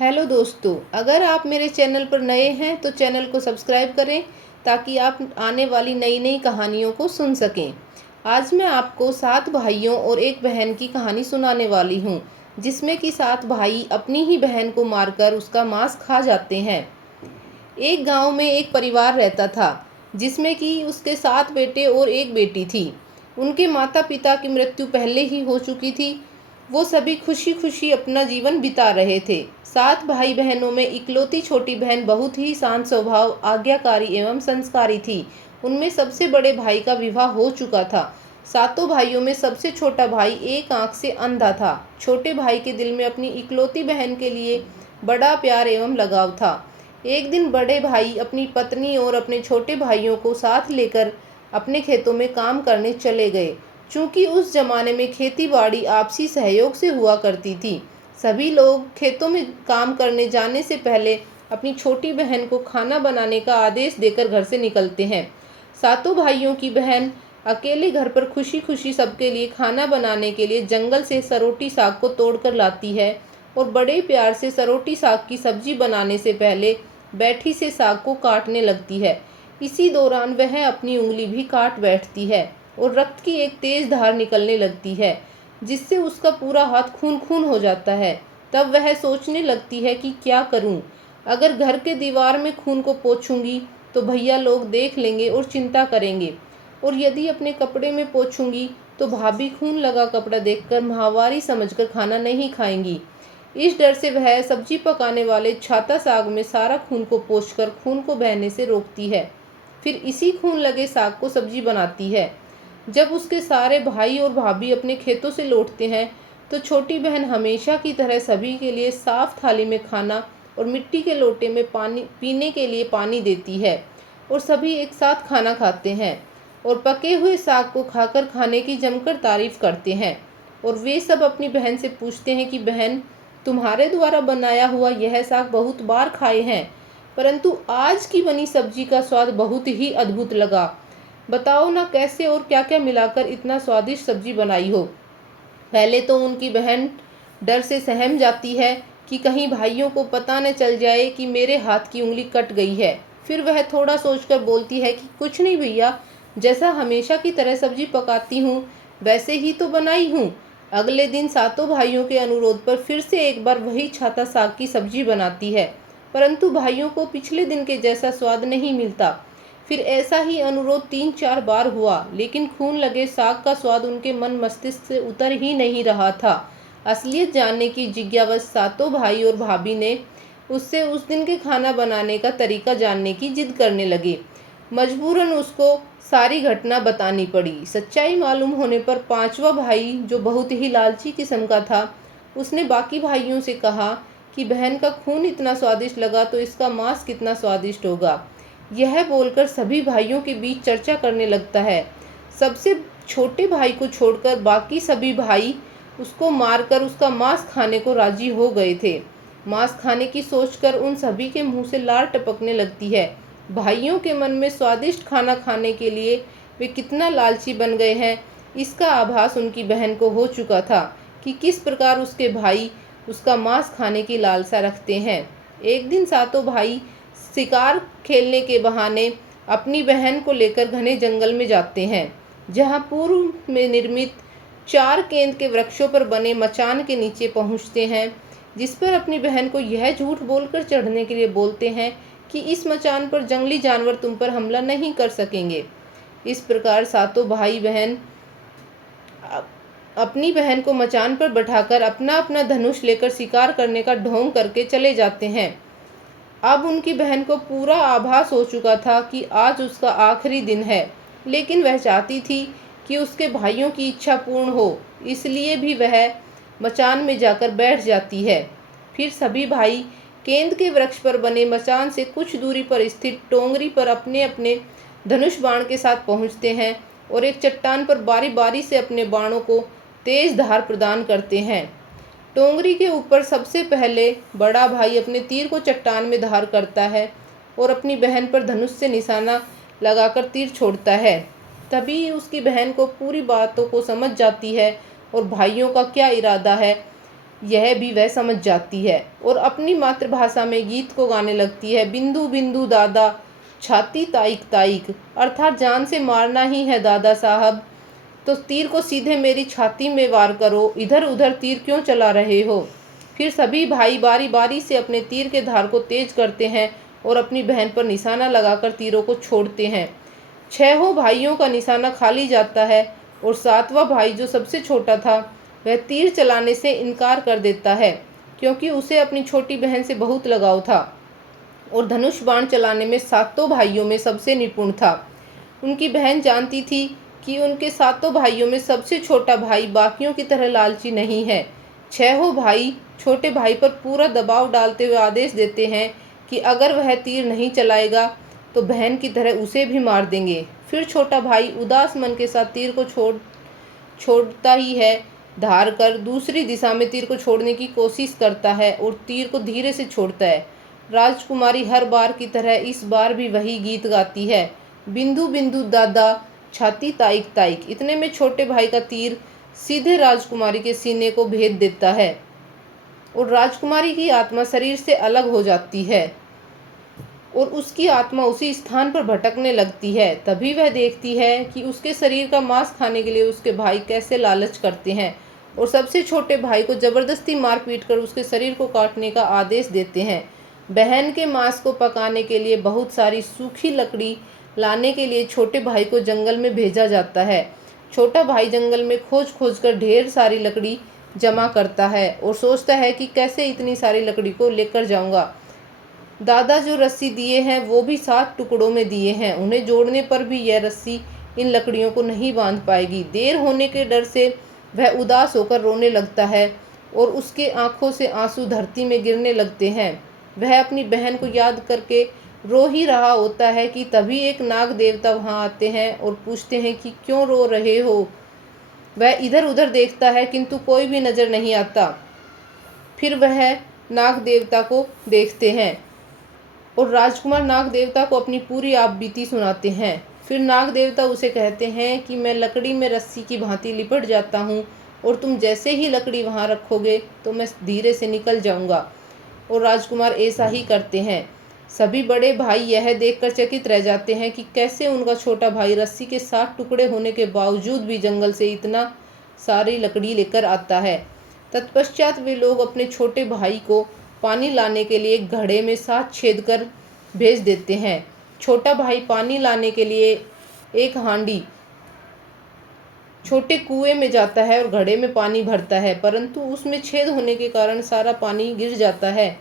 Hello दोस्तों, अगर आप मेरे चैनल पर नए हैं तो चैनल को सब्सक्राइब करें ताकि आप आने वाली नई नई कहानियों को सुन सकें। आज मैं आपको 7 भाइयों और एक बहन की कहानी सुनाने वाली हूँ, जिसमें कि 7 भाई अपनी ही बहन को मारकर उसका मांस खा जाते हैं। एक गांव में एक परिवार रहता था, जिसमें कि उसके 7 बेटे और एक बेटी थी। उनके माता पिता की मृत्यु पहले ही हो चुकी थी। वो सभी खुशी खुशी अपना जीवन बिता रहे थे। 7 भाई बहनों में इकलौती छोटी बहन बहुत ही शांत स्वभाव, आज्ञाकारी एवं संस्कारी थी। उनमें सबसे बड़े भाई का विवाह हो चुका था। सातों भाइयों में सबसे छोटा भाई एक आंख से अंधा था। छोटे भाई के दिल में अपनी इकलौती बहन के लिए बड़ा प्यार एवं लगाव था। एक दिन बड़े भाई अपनी पत्नी और अपने छोटे भाइयों को साथ लेकर अपने खेतों में काम करने चले गए। चूँकि उस जमाने में खेती बाड़ी आपसी सहयोग से हुआ करती थी, सभी लोग खेतों में काम करने जाने से पहले अपनी छोटी बहन को खाना बनाने का आदेश देकर घर से निकलते हैं। सातों भाइयों की बहन अकेले घर पर खुशी खुशी सबके लिए खाना बनाने के लिए जंगल से सरोटी साग को तोड़कर लाती है और बड़े प्यार से सरोटी साग की सब्जी बनाने से पहले बैठी से साग को काटने लगती है। इसी दौरान वह अपनी उंगली भी काट बैठती है और रक्त की एक तेज धार निकलने लगती है, जिससे उसका पूरा हाथ खून खून हो जाता है। तब वह सोचने लगती है कि क्या करूं? अगर घर के दीवार में खून को पोंछूंगी तो भैया लोग देख लेंगे और चिंता करेंगे, और यदि अपने कपड़े में पोंछूंगी तो भाभी खून लगा कपड़ा देखकर माहवारी समझकर खाना नहीं खाएंगी। इस डर से वह सब्जी पकाने वाले छाता साग में सारा खून को पोंछकर खून को बहने से रोकती है। फिर इसी खून लगे साग को सब्जी बनाती है। जब उसके सारे भाई और भाभी अपने खेतों से लौटते हैं तो छोटी बहन हमेशा की तरह सभी के लिए साफ थाली में खाना और मिट्टी के लोटे में पानी पीने के लिए पानी देती है, और सभी एक साथ खाना खाते हैं और पके हुए साग को खाकर खाने की जमकर तारीफ करते हैं। और वे सब अपनी बहन से पूछते हैं कि बहन, तुम्हारे द्वारा बनाया हुआ यह साग बहुत बार खाए हैं, परंतु आज की बनी सब्जी का स्वाद बहुत ही अद्भुत लगा। बताओ ना कैसे और क्या क्या मिलाकर इतना स्वादिष्ट सब्जी बनाई हो। पहले तो उनकी बहन डर से सहम जाती है कि कहीं भाइयों को पता न चल जाए कि मेरे हाथ की उंगली कट गई है। फिर वह थोड़ा सोचकर बोलती है कि कुछ नहीं भैया, जैसा हमेशा की तरह सब्जी पकाती हूँ वैसे ही तो बनाई हूँ। अगले दिन सातों भाइयों के अनुरोध पर फिर से एक बार वही छाता साग की सब्जी बनाती है, परंतु भाइयों को पिछले दिन के जैसा स्वाद नहीं मिलता। फिर ऐसा ही अनुरोध 3-4 बार हुआ, लेकिन खून लगे साग का स्वाद उनके मन मस्तिष्क से उतर ही नहीं रहा था। असलियत जानने की जिज्ञावश सातों भाई और भाभी ने उससे उस दिन के खाना बनाने का तरीका जानने की जिद करने लगे। मजबूरन उसको सारी घटना बतानी पड़ी। सच्चाई मालूम होने पर पांचवा भाई, जो बहुत ही लालची किस्म का था, उसने बाकी भाइयों से कहा कि बहन का खून इतना स्वादिष्ट लगा तो इसका मांस कितना स्वादिष्ट होगा। यह बोलकर सभी भाइयों के बीच चर्चा करने लगता है। सबसे छोटे भाई को छोड़कर बाकी सभी भाई उसको मारकर उसका मांस खाने को राजी हो गए थे। मांस खाने की सोचकर उन सभी के मुंह से लार टपकने लगती है। भाइयों के मन में स्वादिष्ट खाना खाने के लिए वे कितना लालची बन गए हैं, इसका आभास उनकी बहन को हो चुका था कि किस प्रकार उसके भाई उसका मांस खाने की लालसा रखते हैं। एक दिन सातों भाई शिकार खेलने के बहाने अपनी बहन को लेकर घने जंगल में जाते हैं, जहां पूर्व में निर्मित 4 केंद के वृक्षों पर बने मचान के नीचे पहुंचते हैं, जिस पर अपनी बहन को यह झूठ बोलकर चढ़ने के लिए बोलते हैं कि इस मचान पर जंगली जानवर तुम पर हमला नहीं कर सकेंगे। इस प्रकार सातों भाई बहन अपनी बहन को मचान पर बैठाकर अपना अपना धनुष लेकर शिकार करने का ढोंग करके चले जाते हैं। अब उनकी बहन को पूरा आभास हो चुका था कि आज उसका आखिरी दिन है, लेकिन वह चाहती थी कि उसके भाइयों की इच्छा पूर्ण हो, इसलिए भी वह मचान में जाकर बैठ जाती है। फिर सभी भाई केंद के वृक्ष पर बने मचान से कुछ दूरी पर स्थित टोंगरी पर अपने अपने धनुष बाण के साथ पहुंचते हैं और एक चट्टान पर बारी बारी से अपने बाणों को तेज धार प्रदान करते हैं। टोंगरी के ऊपर सबसे पहले बड़ा भाई अपने तीर को चट्टान में धार करता है और अपनी बहन पर धनुष से निशाना लगाकर तीर छोड़ता है। तभी उसकी बहन को पूरी बातों को समझ जाती है और भाइयों का क्या इरादा है। यह भी वह समझ जाती है और अपनी मातृभाषा में गीत को गाने लगती है। बिंदु बिंदु दादा छाती ताइक ताइक, अर्थात जान से मारना ही है दादा साहब तो तीर को सीधे मेरी छाती में वार करो, इधर उधर तीर क्यों चला रहे हो। फिर सभी भाई बारी बारी से अपने तीर के धार को तेज करते हैं और अपनी बहन पर निशाना लगाकर तीरों को छोड़ते हैं। छहों भाइयों का निशाना खाली जाता है और सातवां भाई जो सबसे छोटा था वह तीर चलाने से इनकार कर देता है, क्योंकि उसे अपनी छोटी बहन से बहुत लगाव था और धनुष बाण चलाने में सातों भाइयों में सबसे निपुण था। उनकी बहन जानती थी कि उनके सातों भाइयों में सबसे छोटा भाई बाकियों की तरह लालची नहीं है। छहों भाई छोटे भाई पर पूरा दबाव डालते हुए आदेश देते हैं कि अगर वह तीर नहीं चलाएगा तो बहन की तरह उसे भी मार देंगे। फिर छोटा भाई उदास मन के साथ तीर को छोड़ता ही है, धार कर दूसरी दिशा में तीर को छोड़ने की कोशिश करता है और तीर को धीरे से छोड़ता है। राजकुमारी हर बार की तरह इस बार भी वही गीत गाती है, बिंदु बिंदु दादा छाती ताइक ताइक। इतने में छोटे भाई का तीर सीधे राजकुमारी के सीने को भेद देता है और राजकुमारी की आत्मा शरीर से अलग हो जाती है और उसकी आत्मा उसी स्थान पर भटकने लगती है। तभी वह देखती है कि उसके शरीर का मांस खाने के लिए उसके भाई कैसे लालच करते हैं और सबसे छोटे भाई को जबरदस्ती मार पीट कर उसके शरीर को काटने का आदेश देते हैं। बहन के मांस को पकाने के लिए बहुत सारी सूखी लकड़ी लाने के लिए छोटे भाई को जंगल में भेजा जाता है। छोटा भाई जंगल में खोज खोज कर ढेर सारी लकड़ी जमा करता है और सोचता है कि कैसे इतनी सारी लकड़ी को लेकर जाऊंगा। दादा जो रस्सी दिए हैं वो भी 7 टुकड़ों में दिए हैं, उन्हें जोड़ने पर भी यह रस्सी इन लकड़ियों को नहीं बांध पाएगी। देर होने के डर से वह उदास होकर रोने लगता है और उसके आंखों से आंसू धरती में गिरने लगते हैं। वह अपनी बहन को याद करके रो ही रहा होता है कि तभी एक नाग देवता वहां आते हैं और पूछते हैं कि क्यों रो रहे हो। वह इधर उधर देखता है किंतु कोई भी नजर नहीं आता। फिर वह नाग देवता को देखते हैं और राजकुमार नाग देवता को अपनी पूरी आप बीती सुनाते हैं। फिर नाग देवता उसे कहते हैं कि मैं लकड़ी में रस्सी की भांति लिपट जाता हूँ और तुम जैसे ही लकड़ी वहाँ रखोगे तो मैं धीरे से निकल जाऊँगा। और राजकुमार ऐसा ही करते हैं। सभी बड़े भाई यह देखकर चकित रह जाते हैं कि कैसे उनका छोटा भाई रस्सी के 7 टुकड़े होने के बावजूद भी जंगल से इतना सारी लकड़ी लेकर आता है। तत्पश्चात वे लोग अपने छोटे भाई को पानी लाने के लिए एक घड़े में 7 छेद कर भेज देते हैं। छोटा भाई पानी लाने के लिए एक हांडी छोटे कुएं में जाता है और घड़े में पानी भरता है, परंतु उसमें छेद होने के कारण सारा पानी गिर जाता है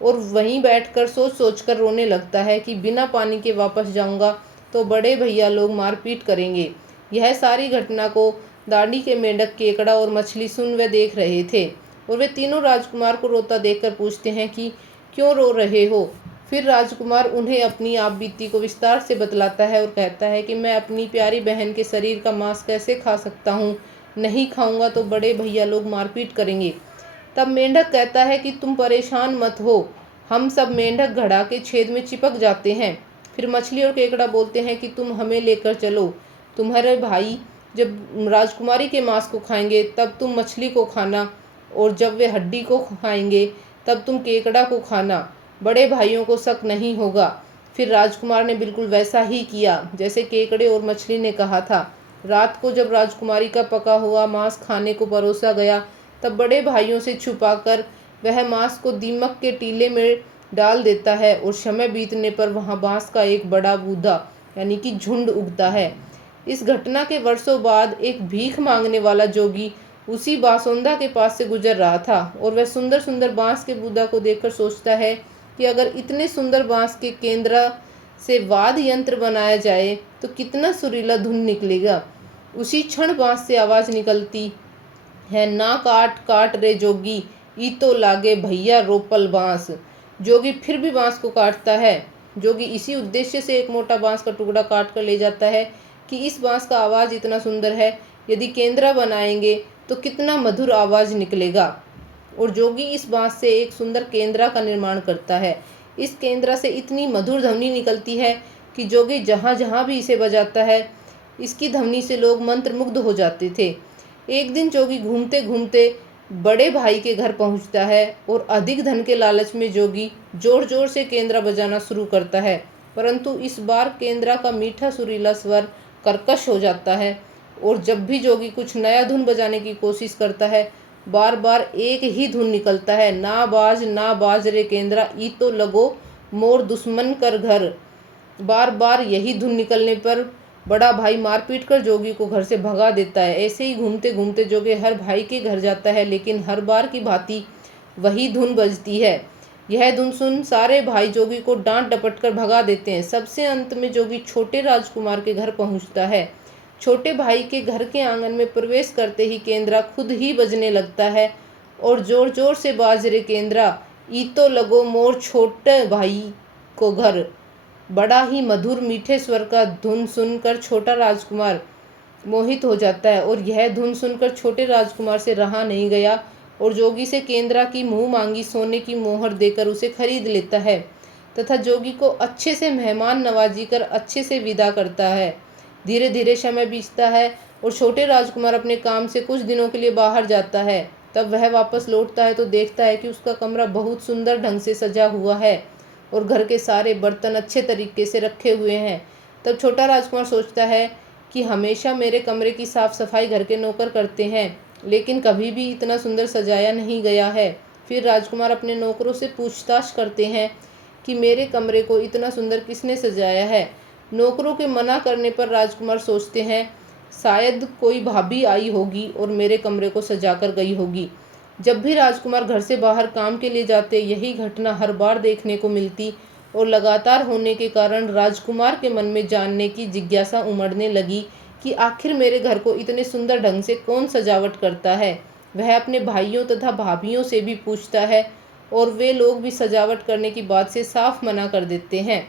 और वहीं बैठकर सोच सोच कर रोने लगता है कि बिना पानी के वापस जाऊंगा तो बड़े भैया लोग मारपीट करेंगे। यह सारी घटना को दाढ़ी के मेंढक, केकड़ा और मछली सुन व देख रहे थे और वे तीनों राजकुमार को रोता देखकर पूछते हैं कि क्यों रो रहे हो। फिर राजकुमार उन्हें अपनी आप बीती को विस्तार से बतलाता है और कहता है कि मैं अपनी प्यारी बहन के शरीर का मांस कैसे खा सकता हूँ, नहीं खाऊंगा तो बड़े भैया लोग मारपीट करेंगे। तब मेंढक कहता है कि तुम परेशान मत हो, हम सब मेंढक घड़ा के छेद में चिपक जाते हैं। फिर मछली और केकड़ा बोलते हैं कि तुम हमें लेकर चलो, तुम्हारे भाई जब राजकुमारी के मांस को खाएंगे तब तुम मछली को खाना और जब वे हड्डी को खाएंगे तब तुम केकड़ा को खाना, बड़े भाइयों को शक नहीं होगा। फिर राजकुमार ने बिल्कुल वैसा ही किया जैसे केकड़े और मछली ने कहा था। रात को जब राजकुमारी का पका हुआ मांस खाने को परोसा गया तब बड़े भाइयों से छुपाकर वह मांस को दीमक के टीले में डाल देता है और समय बीतने पर वहां बांस का एक बड़ा बूदा यानी कि झुंड उगता है। इस घटना के वर्षों बाद एक भीख मांगने वाला जोगी उसी बासोंदा के पास से गुजर रहा था और वह सुंदर सुंदर बांस के बूदा को देखकर सोचता है कि अगर इतने सुंदर बांस के केंद्र से वाद यंत्र बनाया जाए तो कितना सुरीला धुन निकलेगा। उसी क्षण बांस से आवाज निकलती है, ना काट काट रे जोगी, ई तो लागे भैया रोपल बांस। जोगी फिर भी बांस को काटता है। जोगी इसी उद्देश्य से एक मोटा बांस का टुकड़ा काट कर ले जाता है कि इस बांस का आवाज इतना सुंदर है, यदि केंद्रा बनाएंगे तो कितना मधुर आवाज निकलेगा। और जोगी इस बांस से एक सुंदर केंद्रा का निर्माण करता है। इस केंद्रा से इतनी मधुर ध्वनि निकलती है कि जोगी जहाँ जहाँ भी इसे बजाता है इसकी ध्वनि से लोग मंत्रमुग्ध हो जाते थे। एक दिन जोगी घूमते घूमते बड़े भाई के घर पहुंचता है और अधिक धन के लालच में जोगी जोर जोर से केंद्रा बजाना शुरू करता है, परंतु इस बार केंद्रा का मीठा सुरीला स्वर कर्कश हो जाता है और जब भी जोगी कुछ नया धुन बजाने की कोशिश करता है बार बार एक ही धुन निकलता है, ना बाज रे केंद्रा ई तो लगो मोर दुश्मन कर घर। बार बार यही धुन निकलने पर बड़ा भाई मारपीट कर जोगी को घर से भगा देता है। ऐसे ही घूमते घूमते जोगी हर भाई के घर जाता है, लेकिन हर बार की भांति वही धुन बजती है। यह धुन सुन सारे भाई जोगी को डांट डपट कर भगा देते हैं। सबसे अंत में जोगी छोटे राजकुमार के घर पहुंचता है। छोटे भाई के घर के आंगन में प्रवेश करते ही केंद्रा खुद ही बजने लगता है और जोर जोर से बाज रे केंद्रा ई तो लगो मोर छोटे भाई को घर। बड़ा ही मधुर मीठे स्वर का धुन सुनकर छोटा राजकुमार मोहित हो जाता है और यह धुन सुनकर छोटे राजकुमार से रहा नहीं गया और जोगी से केंद्रा की मुंह मांगी सोने की मोहर देकर उसे खरीद लेता है तथा जोगी को अच्छे से मेहमान नवाजी कर अच्छे से विदा करता है। धीरे धीरे समय बीतता है और छोटे राजकुमार अपने काम से कुछ दिनों के लिए बाहर जाता है। तब वह वापस लौटता है तो देखता है कि उसका कमरा बहुत सुंदर ढंग से सजा हुआ है और घर के सारे बर्तन अच्छे तरीके से रखे हुए हैं। तब छोटा राजकुमार सोचता है कि हमेशा मेरे कमरे की साफ सफाई घर के नौकर करते हैं, लेकिन कभी भी इतना सुंदर सजाया नहीं गया है। फिर राजकुमार अपने नौकरों से पूछताछ करते हैं कि मेरे कमरे को इतना सुंदर किसने सजाया है। नौकरों के मना करने पर राजकुमार सोचते हैं शायद कोई भाभी आई होगी और मेरे कमरे को सजा कर गई होगी। जब भी राजकुमार घर से बाहर काम के लिए जाते यही घटना हर बार देखने को मिलती और लगातार होने के कारण राजकुमार के मन में जानने की जिज्ञासा उमड़ने लगी कि आखिर मेरे घर को इतने सुंदर ढंग से कौन सजावट करता है। वह अपने भाइयों तथा भाभियों से भी पूछता है और वे लोग भी सजावट करने की बात से साफ मना कर देते हैं।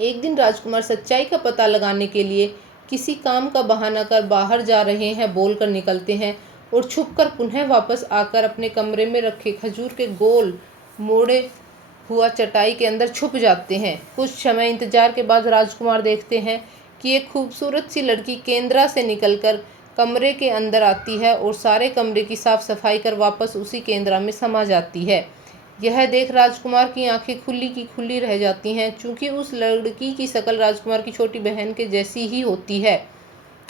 एक दिन राजकुमार सच्चाई का पता लगाने के लिए किसी काम का बहाना कर बाहर जा रहे हैं बोलकर निकलते हैं और छुपकर पुनः वापस आकर अपने कमरे में रखे खजूर के गोल मोड़े हुआ चटाई के अंदर छुप जाते हैं। कुछ समय इंतजार के बाद राजकुमार देखते हैं कि एक खूबसूरत सी लड़की केंद्रा से निकलकर कमरे के अंदर आती है और सारे कमरे की साफ सफाई कर वापस उसी केंद्रा में समा जाती है। यह देख राजकुमार की आंखें खुली की खुली रह जाती हैं, चूँकि उस लड़की की शक्ल राजकुमार की छोटी बहन के जैसी ही होती है।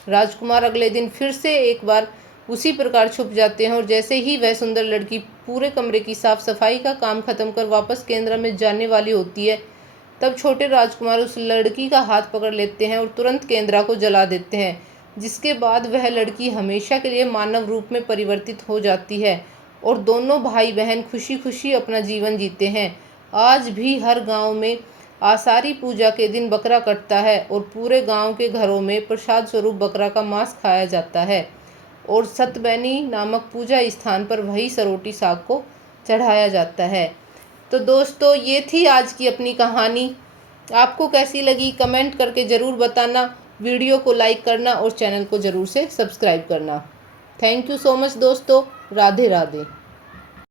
राजकुमार अगले दिन फिर से एक बार उसी प्रकार छुप जाते हैं और जैसे ही वह सुंदर लड़की पूरे कमरे की साफ सफाई का काम खत्म कर वापस केंद्र में जाने वाली होती है, तब छोटे राजकुमार उस लड़की का हाथ पकड़ लेते हैं और तुरंत केंद्रा को जला देते हैं, जिसके बाद वह लड़की हमेशा के लिए मानव रूप में परिवर्तित हो जाती है और दोनों भाई बहन खुशी खुशी अपना जीवन जीते हैं। आज भी हर गांव में आषाढ़ी पूजा के दिन बकरा कटता है और पूरे गांव के घरों में प्रसाद स्वरूप बकरा का मांस खाया जाता है और सतबैनी नामक पूजा स्थान पर वही सरोटी साग को चढ़ाया जाता है। तो दोस्तों, ये थी आज की अपनी कहानी। आपको कैसी लगी कमेंट करके ज़रूर बताना। वीडियो को लाइक करना और चैनल को ज़रूर से सब्सक्राइब करना। थैंक यू सो मच दोस्तों। राधे राधे।